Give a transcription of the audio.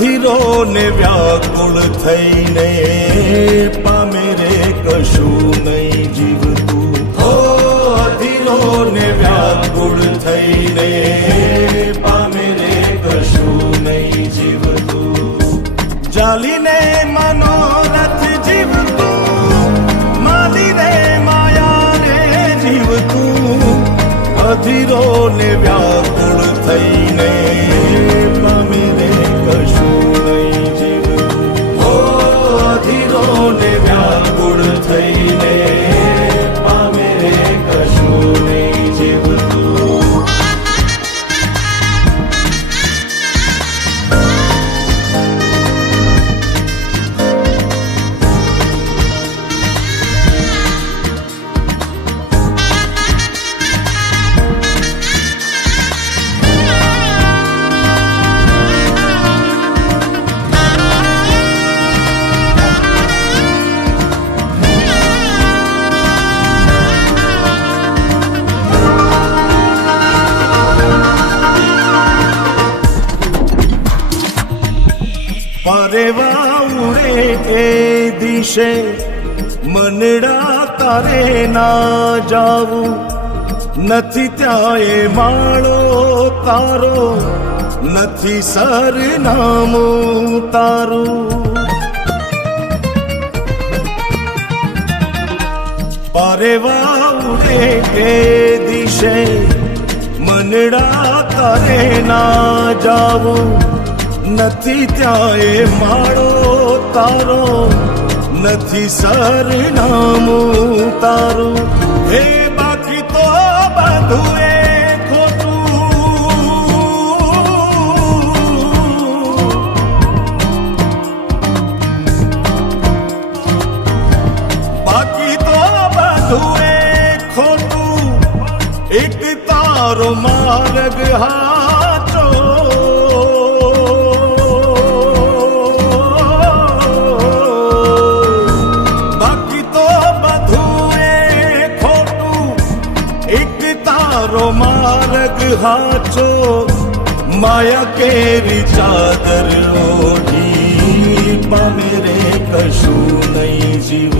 અધીરો ને વ્યાકુળ થઈને પામે રે કશું નહીં જીવતું. હો અધીરો ને વ્યાકુળ થઈને પામે રે કશું નહીં જીવતું. જાલીને મનોરથ જીવતું, માલીને માયા રે જીવતું. અધીરો ને વ્યાકુળ થઈને પામે રે કશું નહીં જીવતું. હો અધીરો ને વ્યાકુળ થઈને પામે રે કશું નહીં જીવતું. પરેવા ઉડે એ દિશે મનડા તારે ના જાવું. નથી ત્યાં એ માળો તારો, નથી સરનામું તારું. પરેવા ઉડે એ દિશે મનડા તારે ના જાવું. નથી ત્યાં એ માળો તારો, નથી સરનામું તારું. હે બાકી તો બધું એ ખોટું. બાકી તો બધું એ ખોટું. એક તારો માર્ગ હાચો. માર્ગ હાચો. માયા કેરી ચાદર ઓઢી પામે રે કશું નહીં જીવ.